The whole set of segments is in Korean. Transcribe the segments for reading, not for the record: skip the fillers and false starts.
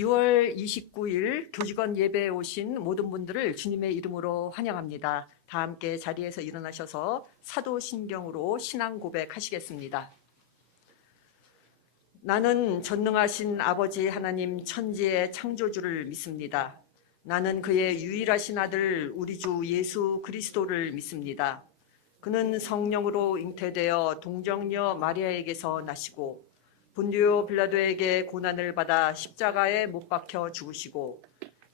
2월 29일 교직원 예배에 오신 모든 분들을 주님의 이름으로 환영합니다. 다 함께 자리에서 일어나셔서 사도신경으로 신앙 고백하시겠습니다. 나는 전능하신 아버지 하나님 천지의 창조주를 믿습니다. 나는 그의 유일하신 아들 우리 주 예수 그리스도를 믿습니다. 그는 성령으로 잉태되어 동정녀 마리아에게서 나시고 본디오 빌라도에게 고난을 받아 십자가에 못 박혀 죽으시고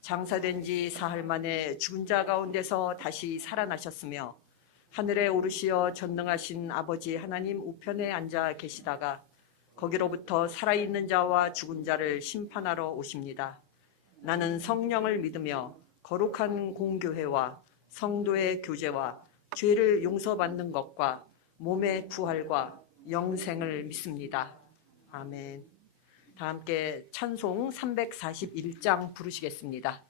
장사된 지 사흘 만에 죽은 자 가운데서 다시 살아나셨으며 하늘에 오르시어 전능하신 아버지 하나님 우편에 앉아 계시다가 거기로부터 살아있는 자와 죽은 자를 심판하러 오십니다. 나는 성령을 믿으며 거룩한 공교회와 성도의 교제와 죄를 용서받는 것과 몸의 부활과 영생을 믿습니다. 아멘. 다 함께 찬송 341장 부르시겠습니다.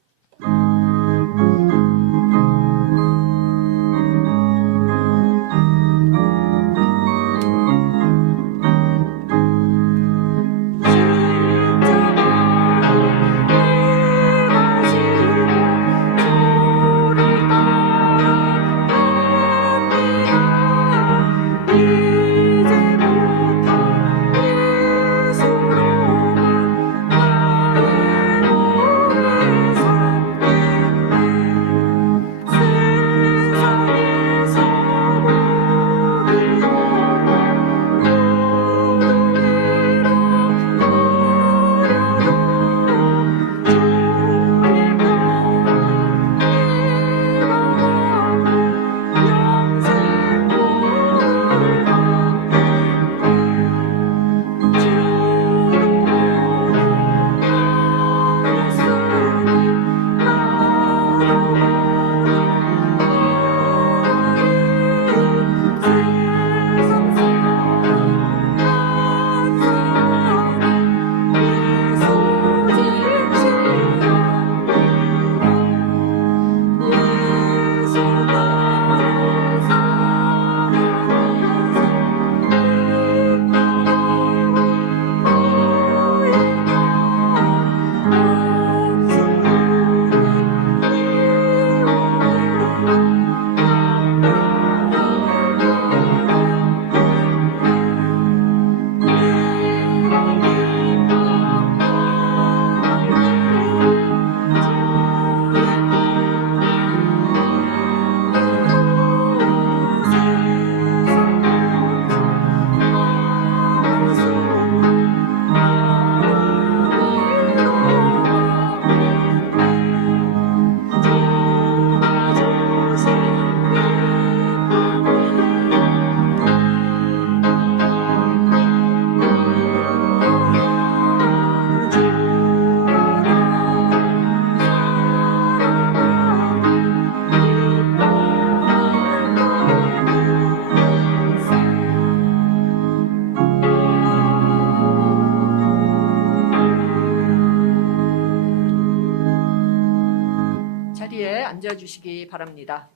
자리에 앉아주시기 바랍니다.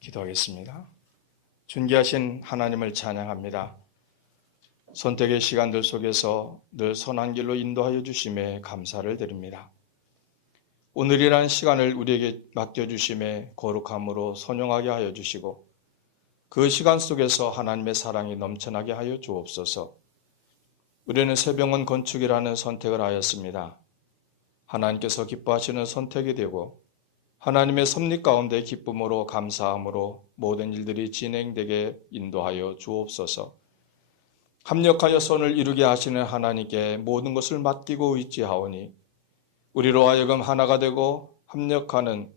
기도하겠습니다. 존귀하신 하나님을 찬양합니다. 선택의 시간들 속에서 늘 선한 길로 인도하여 주심에 감사를 드립니다. 오늘이라는 시간을 우리에게 맡겨주심에 거룩함으로 선용하게 하여 주시고 그 시간 속에서 하나님의 사랑이 넘쳐나게 하여 주옵소서. 우리는 새병원 건축이라는 선택을 하였습니다. 하나님께서 기뻐하시는 선택이 되고 하나님의 섭리 가운데 기쁨으로 감사함으로 모든 일들이 진행되게 인도하여 주옵소서. 합력하여 선을 이루게 하시는 하나님께 모든 것을 맡기고 의지하오니 우리로 하여금 하나가 되고 합력하는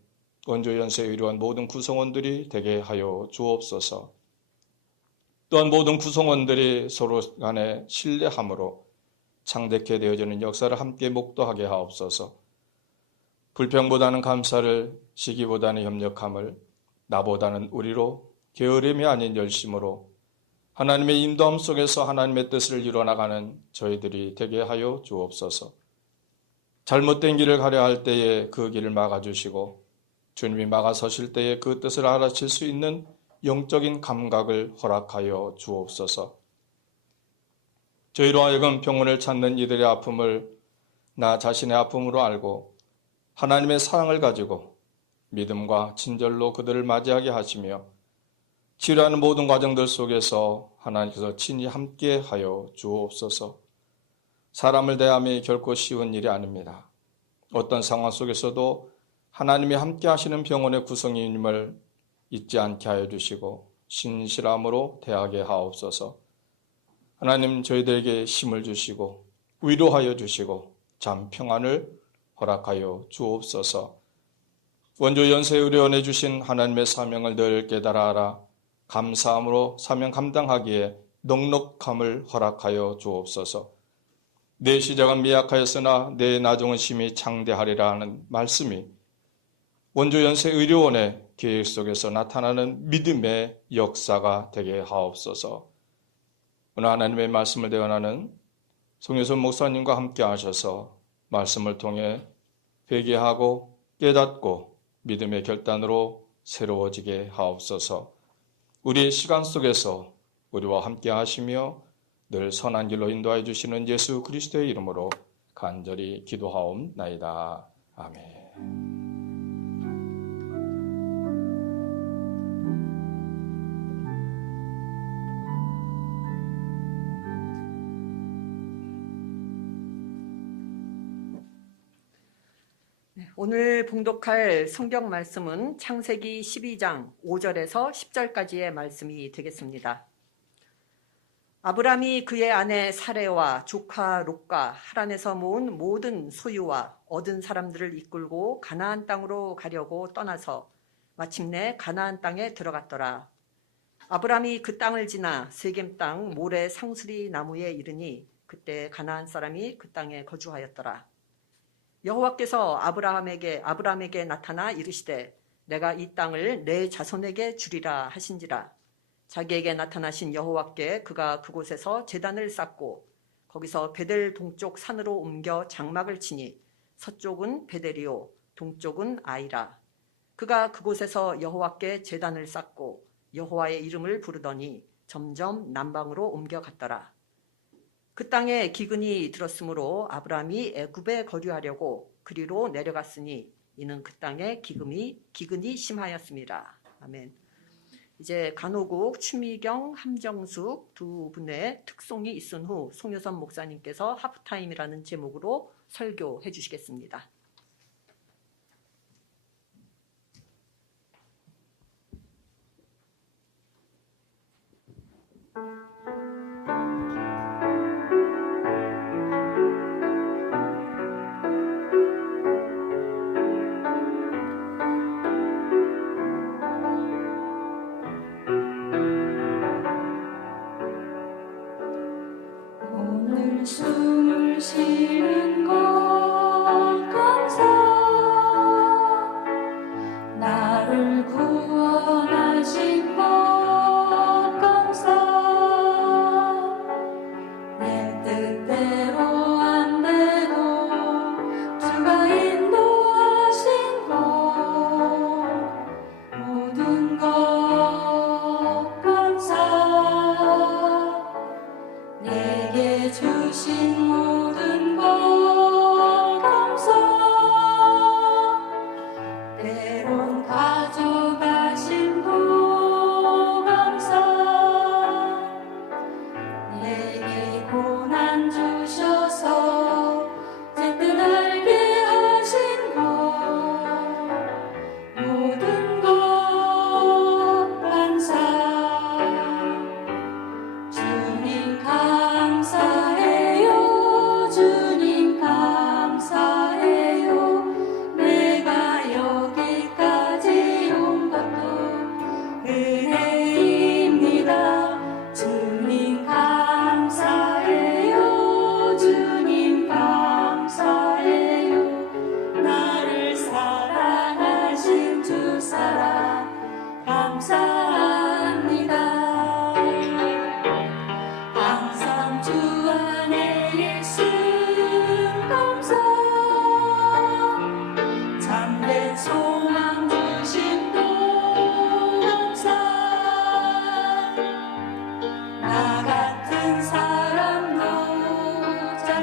원조연세 의료원 모든 구성원들이 되게 하여 주옵소서. 또한 모든 구성원들이 서로 간에 신뢰함으로 창대케 되어지는 역사를 함께 목도하게 하옵소서. 불평보다는 감사를, 시기보다는 협력함을, 나보다는 우리로 게으름이 아닌 열심으로 하나님의 인도함 속에서 하나님의 뜻을 이뤄나가는 저희들이 되게 하여 주옵소서. 잘못된 길을 가려 할 때에 그 길을 막아주시고 주님이 막아서실 때에 그 뜻을 알아챌 수 있는 영적인 감각을 허락하여 주옵소서. 저희로 하여금 병원을 찾는 이들의 아픔을 나 자신의 아픔으로 알고 하나님의 사랑을 가지고 믿음과 친절로 그들을 맞이하게 하시며 치료하는 모든 과정들 속에서 하나님께서 친히 함께하여 주옵소서. 사람을 대함이 결코 쉬운 일이 아닙니다. 어떤 상황 속에서도 하나님이 함께하시는 병원의 구성임을 잊지 않게 하여 주시고 신실함으로 대하게 하옵소서. 하나님, 저희들에게 힘을 주시고 위로하여 주시고 참 평안을 허락하여 주옵소서. 원조 연세의료원에 주신 하나님의 사명을 늘 깨달아 알아 감사함으로 사명 감당하기에 넉넉함을 허락하여 주옵소서. 내 시작은 미약하였으나 내 나중은 심히 창대하리라 하는 말씀이 원조 연세의료원의 계획 속에서 나타나는 믿음의 역사가 되게 하옵소서. 오늘 하나님의 말씀을 대언하는 송효선 목사님과 함께 하셔서 말씀을 통해 회개하고 깨닫고 믿음의 결단으로 새로워지게 하옵소서. 우리의 시간 속에서 우리와 함께 하시며 늘 선한 길로 인도하여 주시는 예수 그리스도의 이름으로 간절히 기도하옵나이다. 아멘. 오늘 봉독할 성경 말씀은 창세기 12장 5절에서 10절까지의 말씀이 되겠습니다. 아브람이 그의 아내 사레와 조카 롯과 하란에서 모은 모든 소유와 얻은 사람들을 이끌고 가나안 땅으로 가려고 떠나서 마침내 가나안 땅에 들어갔더라. 아브람이 그 땅을 지나 세겜 땅 모래 상수리 나무에 이르니 그때 가나안 사람이 그 땅에 거주하였더라. 여호와께서 아브라함에게 나타나 이르시되 내가 이 땅을 내 자손에게 주리라 하신지라. 자기에게 나타나신 여호와께 그가 그곳에서 제단을 쌓고 거기서 베델 동쪽 산으로 옮겨 장막을 치니 서쪽은 베델이요 동쪽은 아이라. 그가 그곳에서 여호와께 제단을 쌓고 여호와의 이름을 부르더니 점점 남방으로 옮겨갔더라. 그 땅에 기근이 들었으므로 아브라함이 애굽에 거류하려고 그리로 내려갔으니 이는 그 땅에 기근이 심하였습니다. 아멘. 이제 간호국 추미경, 함정숙 두 분의 특송이 있은 후 송효선 목사님께서 하프타임이라는 제목으로 설교해 주시겠습니다. 오늘 숨을 쉬는 것 감사 나를 구원하신 것 감사 내 뜻대로 안 돼도 주가 인도하신 것 모든 것 감사 내게 주신 모든 것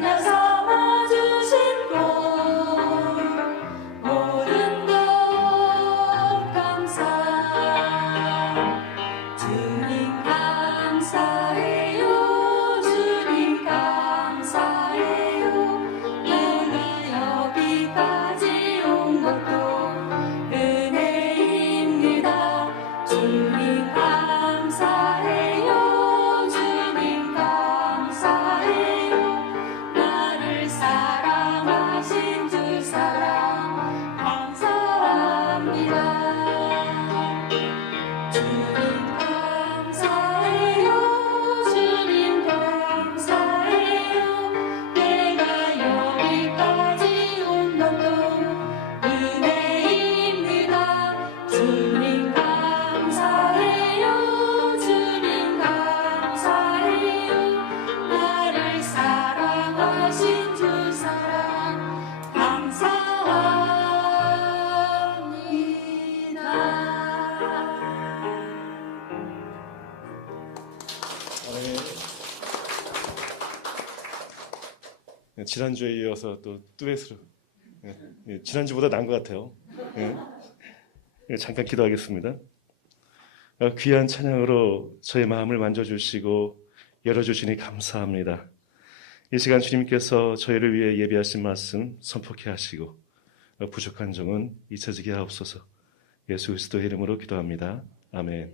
자녀 삼아 주신 것 모든 것 감사 주님 감사해요 주님 감사해요 내가 여기까지 온 것도 은혜입니다 주님 감사해요 주님 감사해요 나를 사랑하신 주 사랑 감사합니다 주님 감사해요 주님 감사해요 내가 여기까지 온 것도 은혜입니다 주님 감사해요 주님 감사해요 나를 사랑하신 주 사랑 감사합니다. 지난주에 이어서 또 듀엣으로 지난주보다 나은 것 같아요. 잠깐 기도하겠습니다. 귀한 찬양으로 저의 마음을 만져주시고 열어주시니 감사합니다. 이 시간 주님께서 저희를 위해 예비하신 말씀 선포케 하시고 부족한 종은 잊혀지게 하옵소서. 예수 그리스도의 이름으로 기도합니다. 아멘.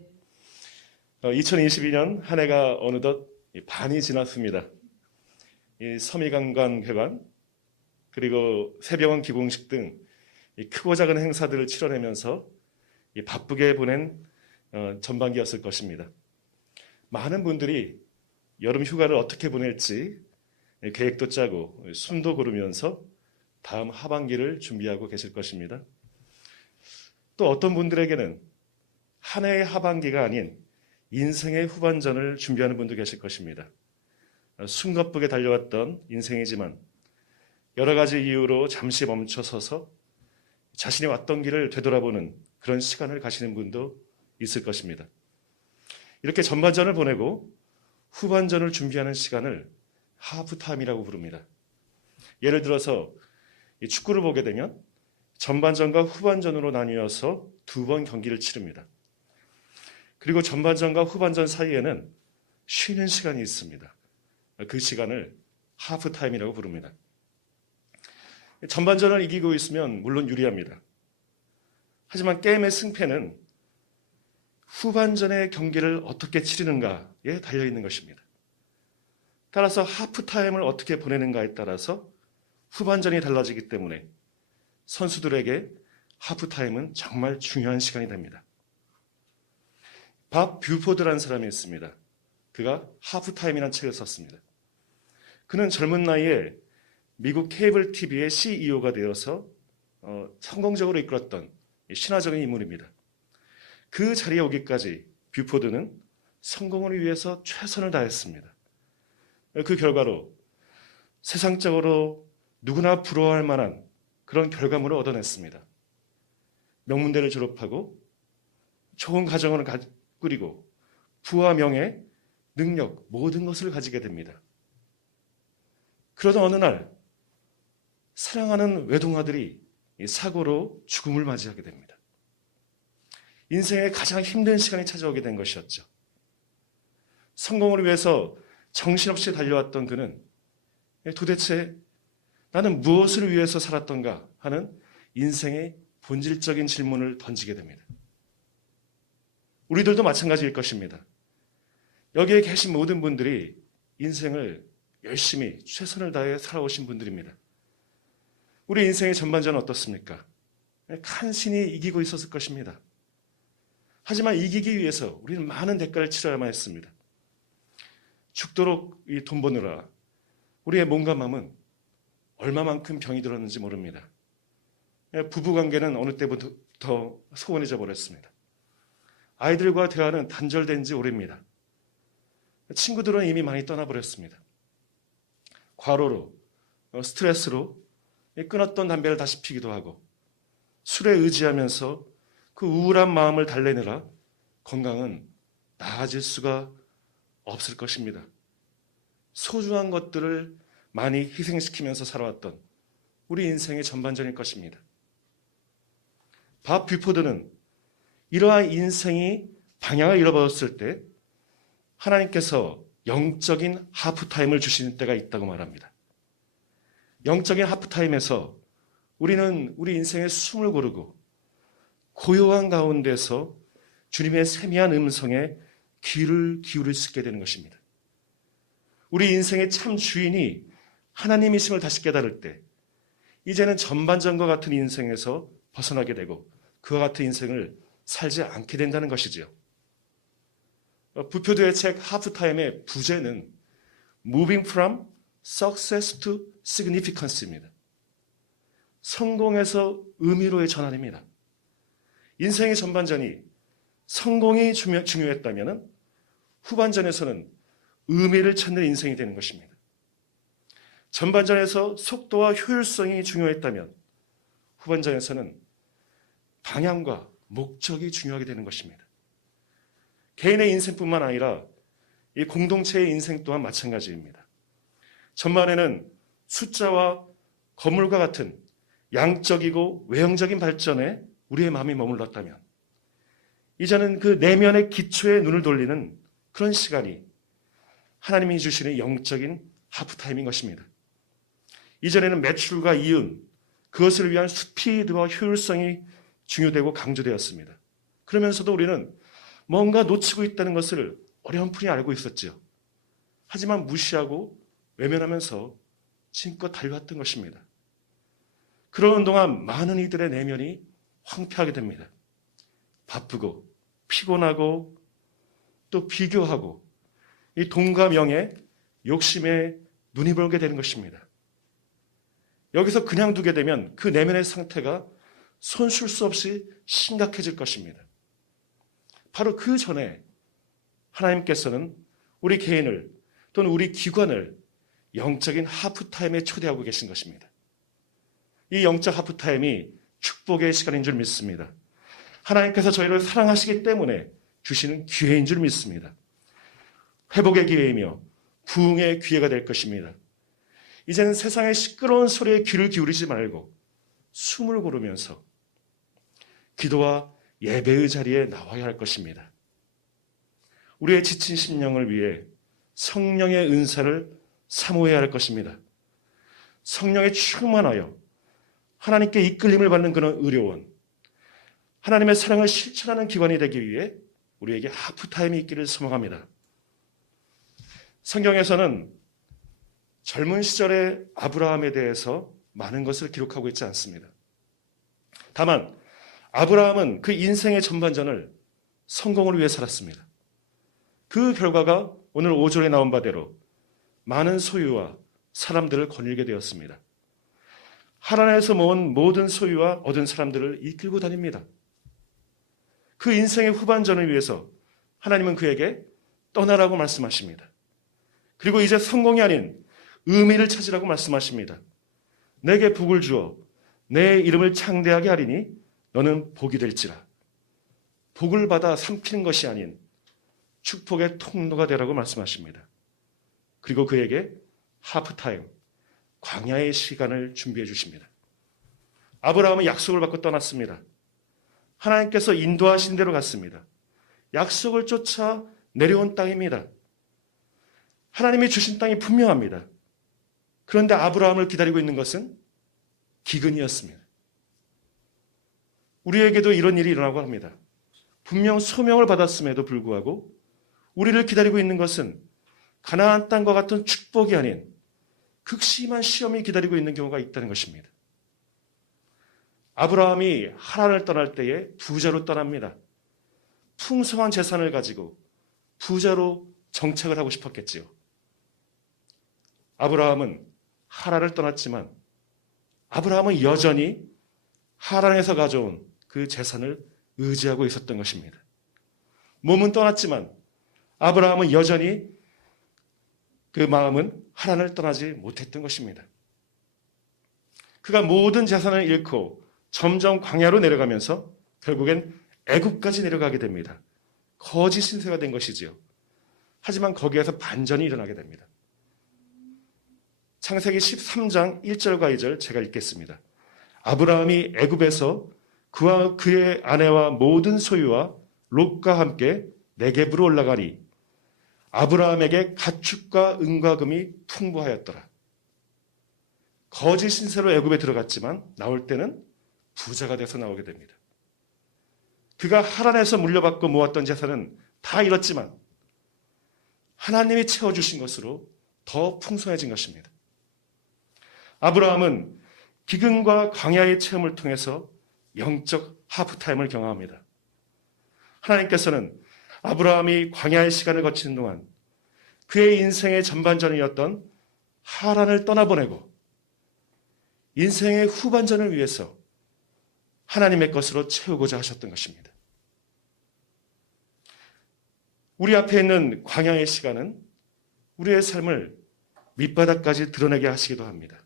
2022년 한 해가 어느덧 반이 지났습니다. 이 서미관광회관 그리고 새병원 기공식 등 크고 작은 행사들을 치러내면서 바쁘게 보낸 전반기였을 것입니다. 많은 분들이 여름 휴가를 어떻게 보낼지 계획도 짜고 숨도 고르면서 다음 하반기를 준비하고 계실 것입니다. 또 어떤 분들에게는 한 해의 하반기가 아닌 인생의 후반전을 준비하는 분도 계실 것입니다. 숨가쁘게 달려왔던 인생이지만 여러 가지 이유로 잠시 멈춰서서 자신이 왔던 길을 되돌아보는 그런 시간을 가시는 분도 있을 것입니다. 이렇게 전반전을 보내고 후반전을 준비하는 시간을 하프타임이라고 부릅니다. 예를 들어서 이 축구를 보게 되면 전반전과 후반전으로 나뉘어서 2번 경기를 치릅니다. 그리고 전반전과 후반전 사이에는 쉬는 시간이 있습니다. 그 시간을 하프타임이라고 부릅니다. 전반전을 이기고 있으면 물론 유리합니다. 하지만 게임의 승패는 후반전의 경기를 어떻게 치르는가에 달려있는 것입니다. 따라서 하프타임을 어떻게 보내는가에 따라서 후반전이 달라지기 때문에 선수들에게 하프타임은 정말 중요한 시간이 됩니다. 밥 뷰포드라는 사람이 있습니다. 그가 하프타임이라는 책을 썼습니다. 그는 젊은 나이에 미국 케이블 TV의 CEO가 되어서 성공적으로 이끌었던 신화적인 인물입니다. 그 자리에 오기까지 뷰포드는 성공을 위해서 최선을 다했습니다. 그 결과로 세상적으로 누구나 부러워할 만한 그런 결과물을 얻어냈습니다. 명문대를 졸업하고 좋은 가정을 꾸리고 부와 명예, 능력 모든 것을 가지게 됩니다. 그러던 어느 날 사랑하는 외동아들이 사고로 죽음을 맞이하게 됩니다. 인생의 가장 힘든 시간이 찾아오게 된 것이었죠. 성공을 위해서 정신없이 달려왔던 그는 도대체 나는 무엇을 위해서 살았던가 하는 인생의 본질적인 질문을 던지게 됩니다. 우리들도 마찬가지일 것입니다. 여기에 계신 모든 분들이 인생을 열심히 최선을 다해 살아오신 분들입니다. 우리 인생의 전반전은 어떻습니까? 간신히 이기고 있었을 것입니다. 하지만 이기기 위해서 우리는 많은 대가를 치러야만 했습니다. 죽도록 이 돈 버느라 우리의 몸과 마음은 얼마만큼 병이 들었는지 모릅니다. 부부관계는 어느 때부터 소원해져 버렸습니다. 아이들과 대화는 단절된 지 오래입니다. 친구들은 이미 많이 떠나버렸습니다. 과로로, 스트레스로 끊었던 담배를 다시 피기도 하고 술에 의지하면서 그 우울한 마음을 달래느라 건강은 나아질 수가 없을 것입니다. 소중한 것들을 많이 희생시키면서 살아왔던 우리 인생의 전반전일 것입니다. 밥 뷰포드는 이러한 인생이 방향을 잃어버렸을 때 하나님께서 영적인 하프타임을 주시는 때가 있다고 말합니다. 영적인 하프타임에서 우리는 우리 인생의 숨을 고르고 고요한 가운데서 주님의 세미한 음성에 귀를 기울일 수 있게 되는 것입니다. 우리 인생의 참 주인이 하나님이심을 다시 깨달을 때 이제는 전반전과 같은 인생에서 벗어나게 되고 그와 같은 인생을 살지 않게 된다는 것이지요. 부표드의 책 하프타임의 부제는 Moving from Success to Significance입니다. 성공에서 의미로의 전환입니다. 인생의 전반전이 성공이 중요했다면 후반전에서는 의미를 찾는 인생이 되는 것입니다. 전반전에서 속도와 효율성이 중요했다면 후반전에서는 방향과 목적이 중요하게 되는 것입니다. 개인의 인생뿐만 아니라 이 공동체의 인생 또한 마찬가지입니다. 전반에는 숫자와 건물과 같은 양적이고 외형적인 발전에 우리의 마음이 머물렀다면 이제는 그 내면의 기초에 눈을 돌리는 그런 시간이 하나님이 주시는 영적인 하프타임인 것입니다. 이전에는 매출과 이윤, 그것을 위한 스피드와 효율성이 중요되고 강조되었습니다. 그러면서도 우리는 뭔가 놓치고 있다는 것을 어렴풋이 알고 있었지요. 하지만 무시하고 외면하면서 지금껏 달려왔던 것입니다. 그러는 동안 많은 이들의 내면이 황폐하게 됩니다. 바쁘고 피곤하고 또 비교하고 이 돈과 명예, 욕심에 눈이 멀게 되는 것입니다. 여기서 그냥 두게 되면 그 내면의 상태가 손쓸 수 없이 심각해질 것입니다. 바로 그 전에 하나님께서는 우리 개인을 또는 우리 기관을 영적인 하프타임에 초대하고 계신 것입니다. 이 영적 하프타임이 축복의 시간인 줄 믿습니다. 하나님께서 저희를 사랑하시기 때문에 주시는 기회인 줄 믿습니다. 회복의 기회이며 부흥의 기회가 될 것입니다. 이제는 세상의 시끄러운 소리에 귀를 기울이지 말고 숨을 고르면서 기도와 예배의 자리에 나와야 할 것입니다. 우리의 지친 심령을 위해 성령의 은사를 사모해야 할 것입니다. 성령에 충만하여 하나님께 이끌림을 받는 그런 의료원, 하나님의 사랑을 실천하는 기관이 되기 위해 우리에게 하프타임이 있기를 소망합니다. 성경에서는 젊은 시절의 아브라함에 대해서 많은 것을 기록하고 있지 않습니다. 다만 아브라함은 그 인생의 전반전을 성공을 위해 살았습니다. 그 결과가 오늘 5절에 나온 바대로 많은 소유와 사람들을 거닐게 되었습니다. 하나님에서 모은 모든 소유와 얻은 사람들을 이끌고 다닙니다. 그 인생의 후반전을 위해서 하나님은 그에게 떠나라고 말씀하십니다. 그리고 이제 성공이 아닌 의미를 찾으라고 말씀하십니다. 내게 복을 주어 내 이름을 창대하게 하리니 너는 복이 될지라. 복을 받아 삼키는 것이 아닌 축복의 통로가 되라고 말씀하십니다. 그리고 그에게 하프타임, 광야의 시간을 준비해 주십니다. 아브라함은 약속을 받고 떠났습니다. 하나님께서 인도하신 대로 갔습니다. 약속을 쫓아 내려온 땅입니다. 하나님이 주신 땅이 분명합니다. 그런데 아브라함을 기다리고 있는 것은 기근이었습니다. 우리에게도 이런 일이 일어나고 합니다. 분명 소명을 받았음에도 불구하고 우리를 기다리고 있는 것은 가나안 땅과 같은 축복이 아닌 극심한 시험이 기다리고 있는 경우가 있다는 것입니다. 아브라함이 하란을 떠날 때에 부자로 떠납니다. 풍성한 재산을 가지고 부자로 정착을 하고 싶었겠지요. 아브라함은 하란을 떠났지만 아브라함은 여전히 하란에서 가져온 그 재산을 의지하고 있었던 것입니다. 몸은 떠났지만 아브라함은 여전히 그 마음은 하란을 떠나지 못했던 것입니다. 그가 모든 재산을 잃고 점점 광야로 내려가면서 결국엔 애굽까지 내려가게 됩니다. 거짓 신세가 된 것이지요. 하지만 거기에서 반전이 일어나게 됩니다. 창세기 13장 1절과 2절 제가 읽겠습니다. 아브라함이 애굽에서 그와 그의 아내와 모든 소유와 롯과 함께 네겝으로 올라가니 아브라함에게 가축과 은과 금이 풍부하였더라. 거짓 신세로 애굽에 들어갔지만 나올 때는 부자가 돼서 나오게 됩니다. 그가 하란에서 물려받고 모았던 재산은 다 잃었지만 하나님이 채워주신 것으로 더 풍성해진 것입니다. 아브라함은 기근과 광야의 체험을 통해서 영적 하프타임을 경험합니다. 하나님께서는 아브라함이 광야의 시간을 거치는 동안 그의 인생의 전반전이었던 하란을 떠나보내고 인생의 후반전을 위해서 하나님의 것으로 채우고자 하셨던 것입니다. 우리 앞에 있는 광야의 시간은 우리의 삶을 밑바닥까지 드러내게 하시기도 합니다.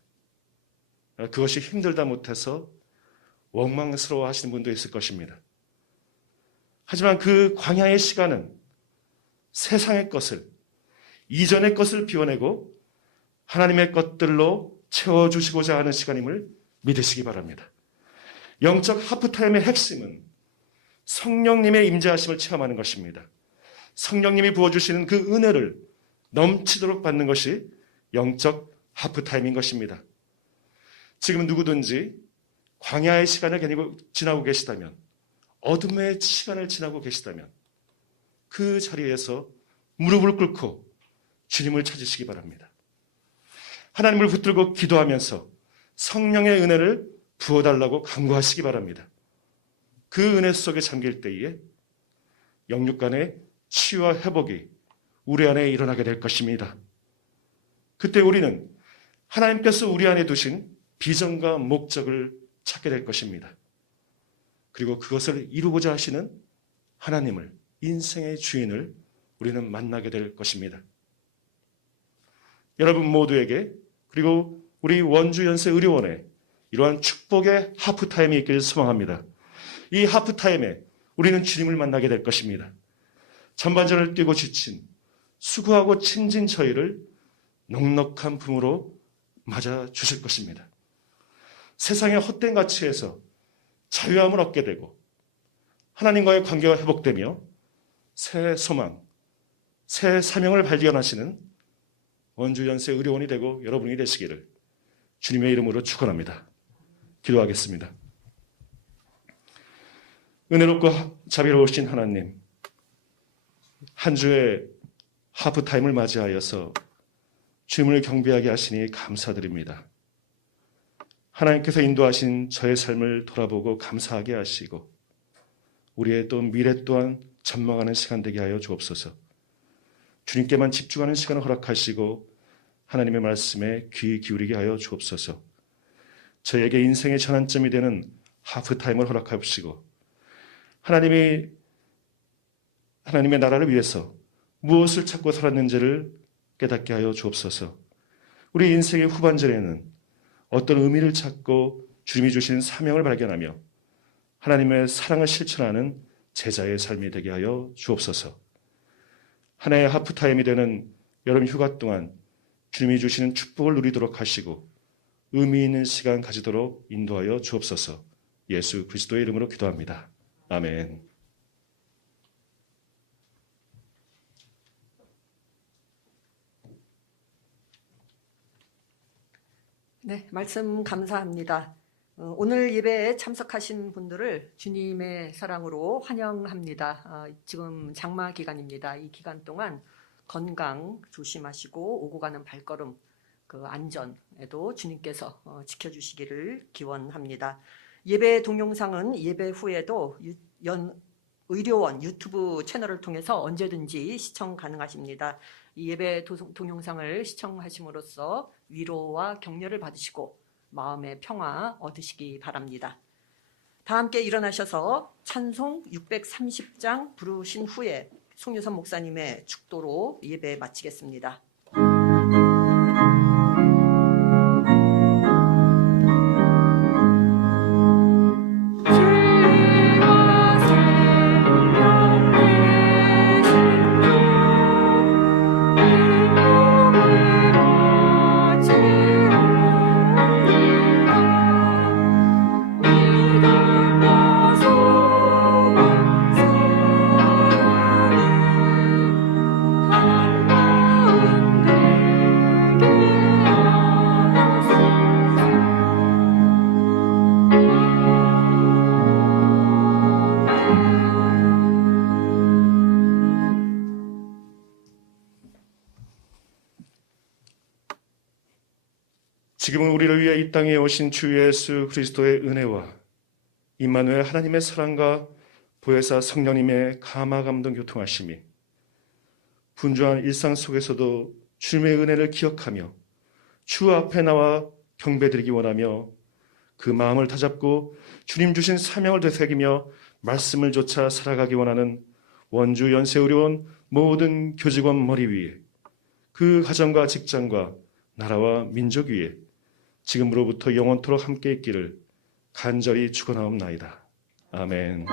그것이 힘들다 못해서 원망스러워 하시는 분도 있을 것입니다. 하지만 그 광야의 시간은 세상의 것을, 이전의 것을 비워내고 하나님의 것들로 채워주시고자 하는 시간임을 믿으시기 바랍니다. 영적 하프타임의 핵심은 성령님의 임재하심을 체험하는 것입니다. 성령님이 부어주시는 그 은혜를 넘치도록 받는 것이 영적 하프타임인 것입니다. 지금 누구든지 광야의 시간을 지나고 계시다면, 어둠의 시간을 지나고 계시다면 그 자리에서 무릎을 꿇고 주님을 찾으시기 바랍니다. 하나님을 붙들고 기도하면서 성령의 은혜를 부어달라고 간구하시기 바랍니다. 그 은혜 속에 잠길 때에 영육 간의 치유와 회복이 우리 안에 일어나게 될 것입니다. 그때 우리는 하나님께서 우리 안에 두신 비전과 목적을 찾게 될 것입니다. 그리고 그것을 이루고자 하시는 하나님을, 인생의 주인을 우리는 만나게 될 것입니다. 여러분 모두에게, 그리고 우리 원주연세의료원에 이러한 축복의 하프타임이 있기를 소망합니다. 이 하프타임에 우리는 주님을 만나게 될 것입니다. 전반전을 뛰고 지친, 수고하고 침진 저희를 넉넉한 품으로 맞아 주실 것입니다. 세상의 헛된 가치에서 자유함을 얻게 되고 하나님과의 관계가 회복되며 새 소망, 새 사명을 발견하시는 원주연세 의료원이 되고 여러분이 되시기를 주님의 이름으로 축원합니다. 기도하겠습니다. 은혜롭고 자비로우신 하나님, 한 주의 하프타임을 맞이하여서 주님을 경배하게 하시니 감사드립니다. 하나님께서 인도하신 저의 삶을 돌아보고 감사하게 하시고 우리의 또 미래 또한 전망하는 시간 되게 하여 주옵소서. 주님께만 집중하는 시간을 허락하시고 하나님의 말씀에 귀 기울이게 하여 주옵소서. 저에게 인생의 전환점이 되는 하프타임을 허락하시고 하나님의 나라를 위해서 무엇을 찾고 살았는지를 깨닫게 하여 주옵소서. 우리 인생의 후반전에는 어떤 의미를 찾고 주님이 주신 사명을 발견하며 하나님의 사랑을 실천하는 제자의 삶이 되게 하여 주옵소서. 한 해의 하프타임이 되는 여름 휴가 동안 주님이 주시는 축복을 누리도록 하시고 의미 있는 시간 가지도록 인도하여 주옵소서. 예수 그리스도의 이름으로 기도합니다. 아멘. 네, 말씀 감사합니다. 오늘 예배에 참석하신 분들을 주님의 사랑으로 환영합니다. 지금 장마 기간입니다. 이 기간 동안 건강 조심하시고 오고 가는 발걸음, 그 안전에도 주님께서 지켜주시기를 기원합니다. 예배 동영상은 예배 후에도 의료원 유튜브 채널을 통해서 언제든지 시청 가능하십니다. 이 예배 동영상을 시청하심으로써 위로와 격려를 받으시고 마음의 평화 얻으시기 바랍니다. 다 함께 일어나셔서 찬송 630장 부르신 후에 송유선 목사님의 축도로 예배 마치겠습니다. 주와 생명 되신 주 지금은 우리를 위해 이 땅에 오신 주 예수 그리스도의 은혜와 임마누엘 하나님의 사랑과 보혜사 성령님의 감화 감동 교통하심이 분주한 일상 속에서도 주님의 은혜를 기억하며 주 앞에 나와 경배드리기 원하며 그 마음을 다잡고 주님 주신 사명을 되새기며 말씀을 좇아 살아가기 원하는 원주 연세의료원 모든 교직원 머리 위에 그 가정과 직장과 나라와 민족 위에 지금으로부터 영원토록 함께 있기를 간절히 축원하옵나이다. 아멘.